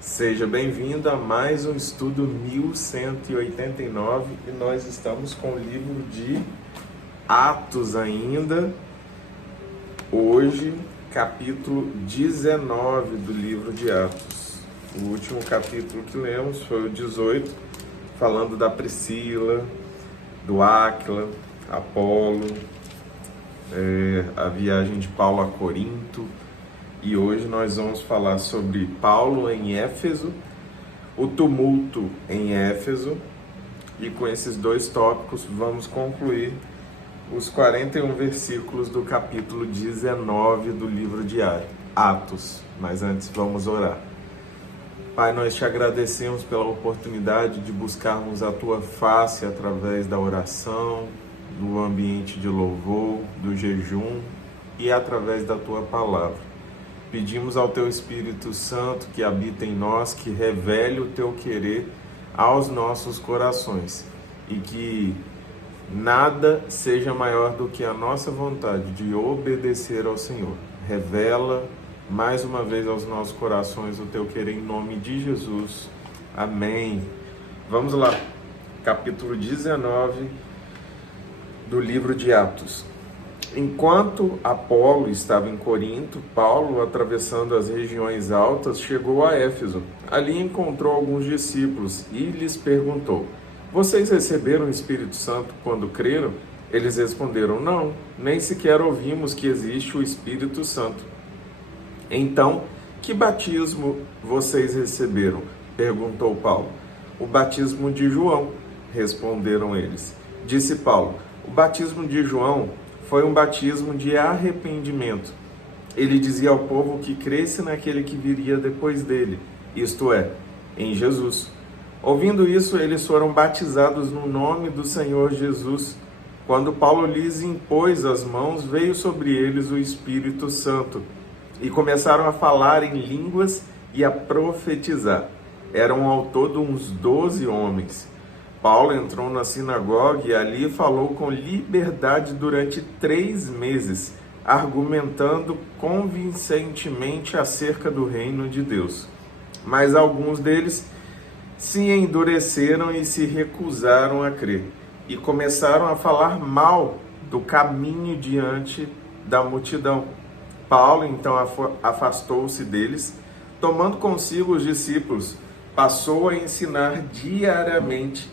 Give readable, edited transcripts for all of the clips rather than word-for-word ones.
Seja bem-vindo a mais um estudo 1189 e nós estamos com o livro de Atos ainda. Hoje, capítulo 19 do livro de Atos. O último capítulo que lemos foi o 18, falando da Priscila, do Áquila, Apolo, a viagem de Paulo a Corinto. E hoje nós vamos falar sobre Paulo em Éfeso, o tumulto em Éfeso, e com esses dois tópicos vamos concluir os 41 versículos do capítulo 19 do livro de Atos. Mas antes vamos orar. Pai, nós te agradecemos pela oportunidade de buscarmos a tua face através da oração, do ambiente de louvor, do jejum e através da tua palavra. Pedimos ao Teu Espírito Santo que habita em nós, que revele o Teu querer aos nossos corações e que nada seja maior do que a nossa vontade de obedecer ao Senhor. Revela mais uma vez aos nossos corações o Teu querer em nome de Jesus. Amém. Vamos lá, capítulo 19 do livro de Atos. Enquanto Apolo estava em Corinto, Paulo, atravessando as regiões altas, chegou a Éfeso. Ali encontrou alguns discípulos e lhes perguntou: "Vocês receberam o Espírito Santo quando creram?" Eles responderam: "Não, nem sequer ouvimos que existe o Espírito Santo." "Então, que batismo vocês receberam?" perguntou Paulo. "O batismo de João", responderam eles. Disse Paulo: "O batismo de João foi um batismo de arrependimento. Ele dizia ao povo que cresce naquele que viria depois dele, isto é, em Jesus. Ouvindo isso, eles foram batizados no nome do Senhor Jesus. Quando Paulo lhes impôs as mãos, veio sobre eles o Espírito Santo, e começaram a falar em línguas e a profetizar. Eram ao todo uns 12 homens. Paulo entrou na sinagoga e ali falou com liberdade durante 3 meses, argumentando convincentemente acerca do reino de Deus. Mas alguns deles se endureceram e se recusaram a crer, e começaram a falar mal do caminho diante da multidão. Paulo então afastou-se deles, tomando consigo os discípulos, passou a ensinar diariamente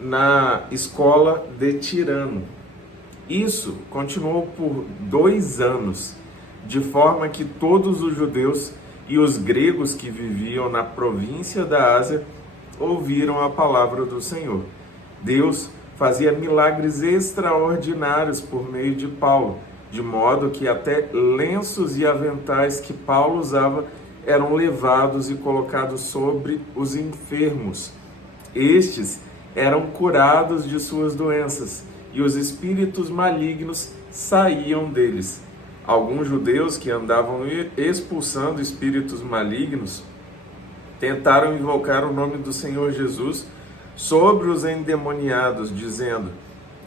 na escola de Tirano. Isso continuou por 2 anos, de forma que todos os judeus e os gregos que viviam na província da Ásia ouviram a palavra do Senhor. Deus fazia milagres extraordinários por meio de Paulo, de modo que até lenços e aventais que Paulo usava eram levados e colocados sobre os enfermos. Estes eram curados de suas doenças, e os espíritos malignos saíam deles. Alguns judeus que andavam expulsando espíritos malignos tentaram invocar o nome do Senhor Jesus sobre os endemoniados, dizendo: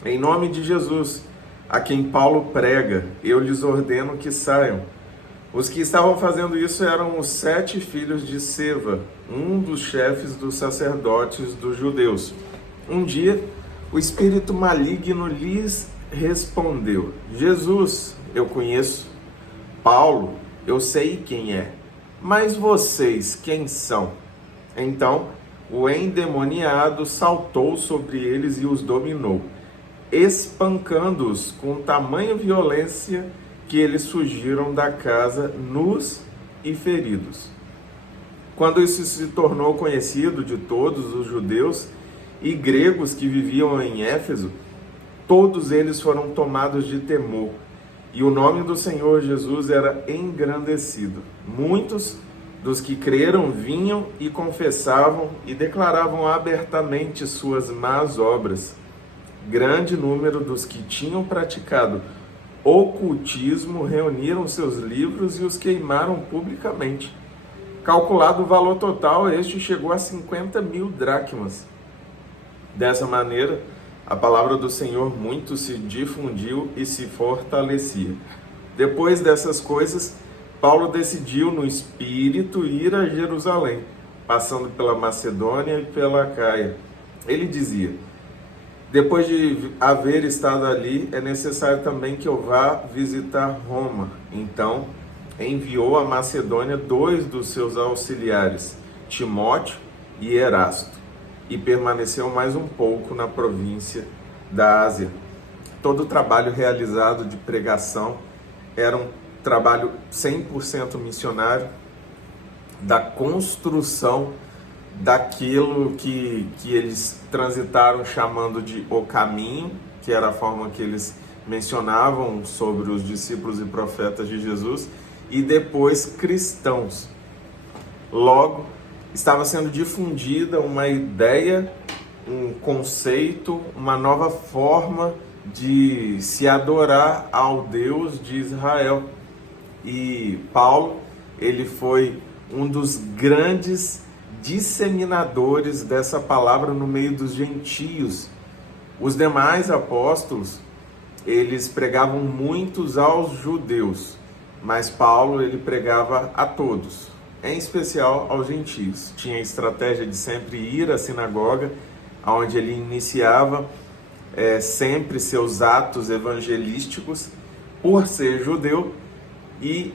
"Em nome de Jesus, a quem Paulo prega, eu lhes ordeno que saiam." Os que estavam fazendo isso eram os 7 filhos de Seva, um dos chefes dos sacerdotes dos judeus. Um dia, o espírito maligno lhes respondeu: "Jesus, eu conheço. Paulo, eu sei quem é. Mas vocês, quem são?" Então, o endemoniado saltou sobre eles e os dominou, espancando-os com tamanha violência que eles fugiram da casa nus e feridos. Quando isso se tornou conhecido de todos os judeus e gregos que viviam em Éfeso, todos eles foram tomados de temor, e o nome do Senhor Jesus era engrandecido. Muitos dos que creram vinham e confessavam e declaravam abertamente suas más obras. Grande número dos que tinham praticado ocultismo reuniram seus livros e os queimaram publicamente. Calculado o valor total, este chegou a 50.000 dracmas. Dessa maneira, a palavra do Senhor muito se difundiu e se fortalecia. Depois dessas coisas, Paulo decidiu no espírito ir a Jerusalém, passando pela Macedônia e pela Acaia. Ele dizia: depois de haver estado ali, é necessário também que eu vá visitar Roma. Então, enviou a Macedônia 2 dos seus auxiliares, Timóteo e Erasto, e permaneceu mais um pouco na província da Ásia. Todo o trabalho realizado de pregação era um trabalho 100% missionário, da construção daquilo que eles transitaram chamando de o caminho, que era a forma que eles mencionavam sobre os discípulos e profetas de Jesus, e depois cristãos. Logo, estava sendo difundida uma ideia, um conceito, uma nova forma de se adorar ao Deus de Israel. E Paulo, ele foi um dos grandes disseminadores dessa palavra no meio dos gentios. Os demais apóstolos, eles pregavam muitos aos judeus, mas Paulo, ele pregava a todos, em especial aos gentios. Tinha a estratégia de sempre ir à sinagoga, onde ele iniciava sempre seus atos evangelísticos, por ser judeu, e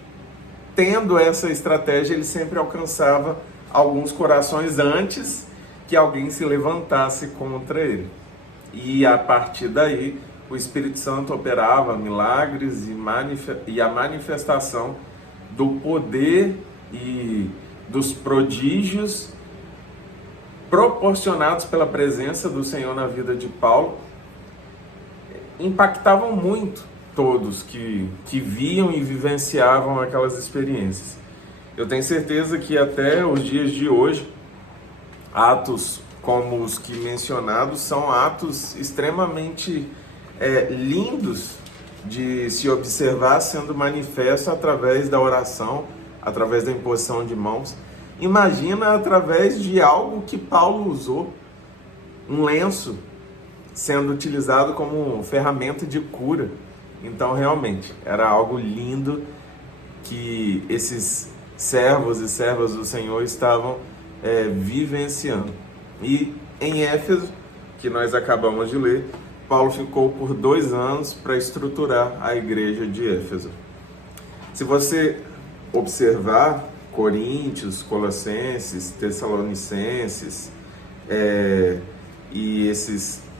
tendo essa estratégia, ele sempre alcançava alguns corações antes que alguém se levantasse contra ele. E a partir daí, o Espírito Santo operava milagres e a manifestação do poder e dos prodígios proporcionados pela presença do Senhor na vida de Paulo impactavam muito todos que viam e vivenciavam aquelas experiências. Eu tenho certeza que até os dias de hoje, atos como os que mencionados são atos extremamente lindos de se observar sendo manifesto através da oração, através da imposição de mãos. Imagina através de algo que Paulo usou, um lenço sendo utilizado como ferramenta de cura. Então, realmente, era algo lindo que esses servos e servas do Senhor estavam vivenciando. E em Éfeso, que nós acabamos de ler, Paulo ficou por 2 anos para estruturar a igreja de Éfeso. Se você observar Coríntios, Colossenses, Tessalonicenses e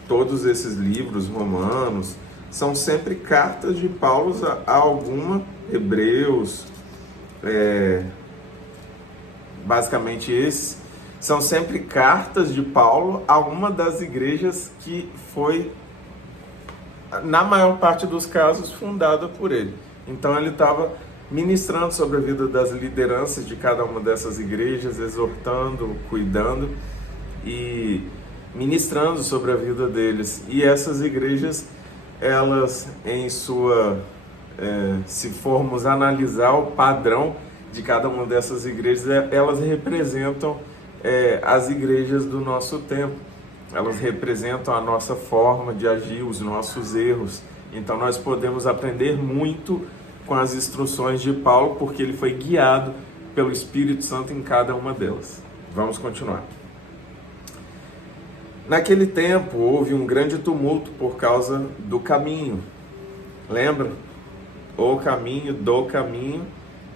todos esses livros romanos, são sempre cartas de Paulo a alguma, Hebreus, basicamente esses, são sempre cartas de Paulo a uma das igrejas que foi, na maior parte dos casos, fundada por ele. Então ele estava ministrando sobre a vida das lideranças de cada uma dessas igrejas, exortando, cuidando e ministrando sobre a vida deles. E essas igrejas, elas se formos analisar o padrão de cada uma dessas igrejas, elas representam as igrejas do nosso tempo. Elas representam a nossa forma de agir, os nossos erros. Então nós podemos aprender muito com as instruções de Paulo, porque ele foi guiado pelo Espírito Santo em cada uma delas. Vamos continuar. Naquele tempo houve um grande tumulto por causa do caminho. Lembra? O caminho, do caminho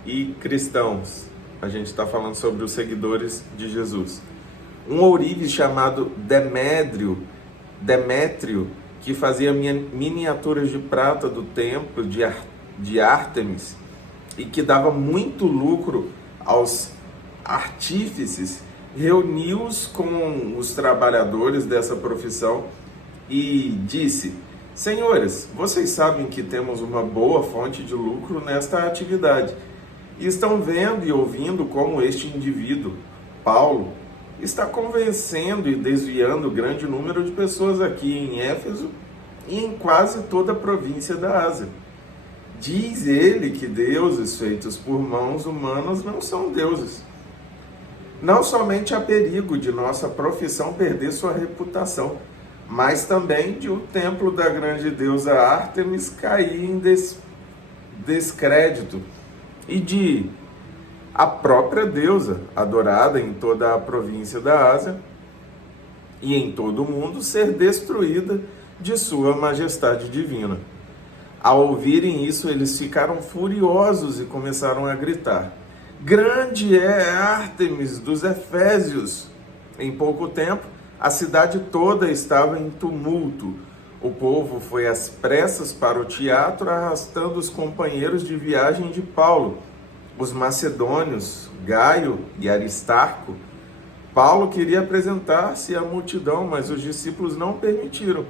e cristãos. A gente está falando sobre os seguidores de Jesus. Um ourives chamado Demétrio, que fazia miniaturas de prata do templo de Ártemis e que dava muito lucro aos artífices, reuniu-os com os trabalhadores dessa profissão e disse: senhores, vocês sabem que temos uma boa fonte de lucro nesta atividade e estão vendo e ouvindo como este indivíduo, Paulo, está convencendo e desviando grande número de pessoas aqui em Éfeso e em quase toda a província da Ásia. Diz ele que deuses feitos por mãos humanas não são deuses. Não somente há perigo de nossa profissão perder sua reputação, mas também de o templo da grande deusa Ártemis cair em descrédito. e de a própria deusa, adorada em toda a província da Ásia e em todo o mundo, ser destruída de sua majestade divina. Ao ouvirem isso, eles ficaram furiosos e começaram a gritar: "Grande é Ártemis dos Efésios!" Em pouco tempo, a cidade toda estava em tumulto. O povo foi às pressas para o teatro, arrastando os companheiros de viagem de Paulo, os macedônios, Gaio e Aristarco. Paulo queria apresentar-se à multidão, mas os discípulos não permitiram.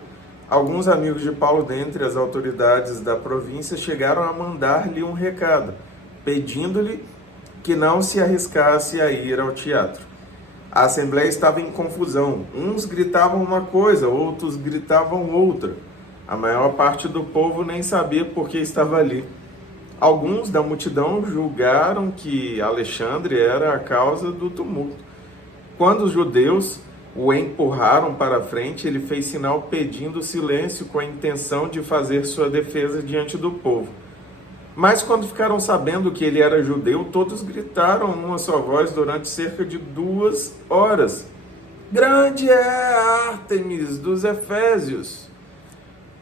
Alguns amigos de Paulo, dentre as autoridades da província, chegaram a mandar-lhe um recado, pedindo-lhe que não se arriscasse a ir ao teatro. A assembleia estava em confusão. Uns gritavam uma coisa, outros gritavam outra. A maior parte do povo nem sabia por que estava ali. Alguns da multidão julgaram que Alexandre era a causa do tumulto. Quando os judeus o empurraram para a frente, ele fez sinal pedindo silêncio com a intenção de fazer sua defesa diante do povo. Mas quando ficaram sabendo que ele era judeu, todos gritaram numa só voz durante cerca de 2 horas: "Grande é Ártemis dos Efésios!"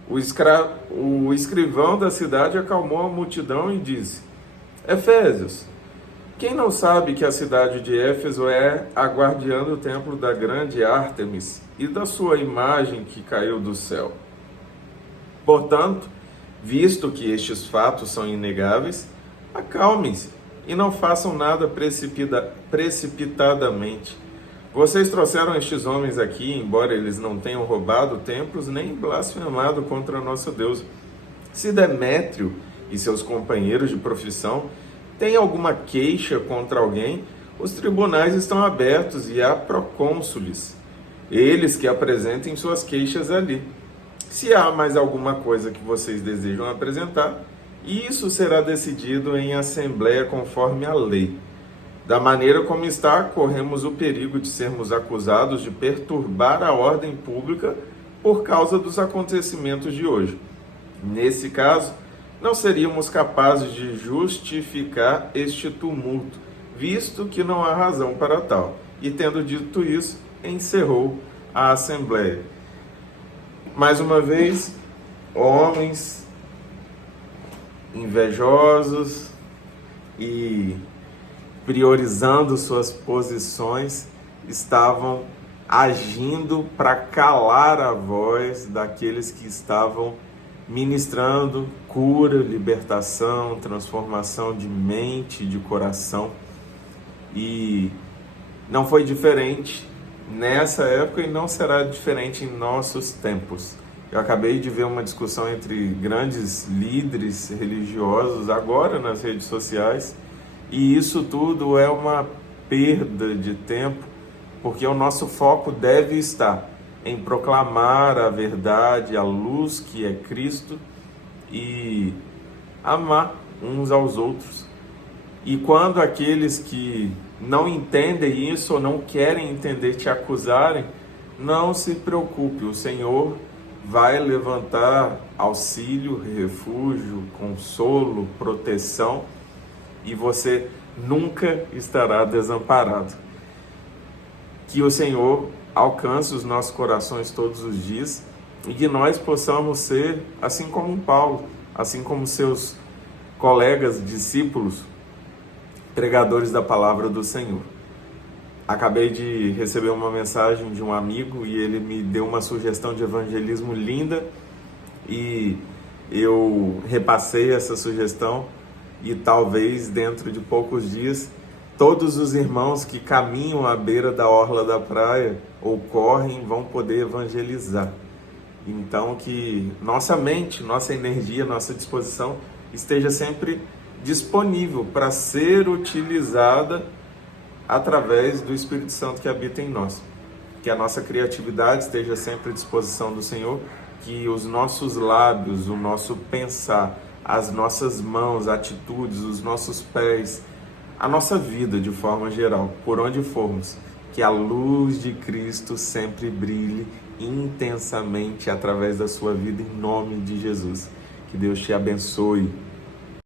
O escrivão da cidade acalmou a multidão e disse: "Efésios, quem não sabe que a cidade de Éfeso é a guardiã do templo da grande Ártemis e da sua imagem que caiu do céu? Portanto, visto que estes fatos são inegáveis, acalmem-se e não façam nada precipitadamente. Vocês trouxeram estes homens aqui, embora eles não tenham roubado templos nem blasfemado contra nosso Deus. Se Demétrio e seus companheiros de profissão têm alguma queixa contra alguém, os tribunais estão abertos e há procônsules. Eles que apresentem suas queixas ali. Se há mais alguma coisa que vocês desejam apresentar, isso será decidido em assembleia conforme a lei. Da maneira como está, corremos o perigo de sermos acusados de perturbar a ordem pública por causa dos acontecimentos de hoje. Nesse caso, não seríamos capazes de justificar este tumulto, visto que não há razão para tal." E tendo dito isso, encerrou a assembleia. Mais uma vez, homens invejosos e priorizando suas posições estavam agindo para calar a voz daqueles que estavam ministrando cura, libertação, transformação de mente, de coração. E não foi diferente nessa época e não será diferente em nossos tempos. Eu acabei de ver uma discussão entre grandes líderes religiosos agora nas redes sociais, e isso tudo é uma perda de tempo, porque o nosso foco deve estar em proclamar a verdade, a luz que é Cristo, e amar uns aos outros. E quando aqueles que não entendem isso ou não querem entender te acusarem, não se preocupe, o Senhor vai levantar auxílio, refúgio, consolo, proteção, e você nunca estará desamparado. Que o Senhor alcance os nossos corações todos os dias e que nós possamos ser assim como Paulo, assim como seus colegas, discípulos, pregadores da palavra do Senhor. Acabei de receber uma mensagem de um amigo e ele me deu uma sugestão de evangelismo linda e eu repassei essa sugestão, e talvez dentro de poucos dias todos os irmãos que caminham à beira da orla da praia ou correm vão poder evangelizar. Então que nossa mente, nossa energia, nossa disposição esteja sempre disponível para ser utilizada através do Espírito Santo que habita em nós. Que a nossa criatividade esteja sempre à disposição do Senhor, que os nossos lábios, o nosso pensar, as nossas mãos, atitudes, os nossos pés, a nossa vida de forma geral, por onde formos, que a luz de Cristo sempre brilhe intensamente através da sua vida, em nome de Jesus. Que Deus te abençoe.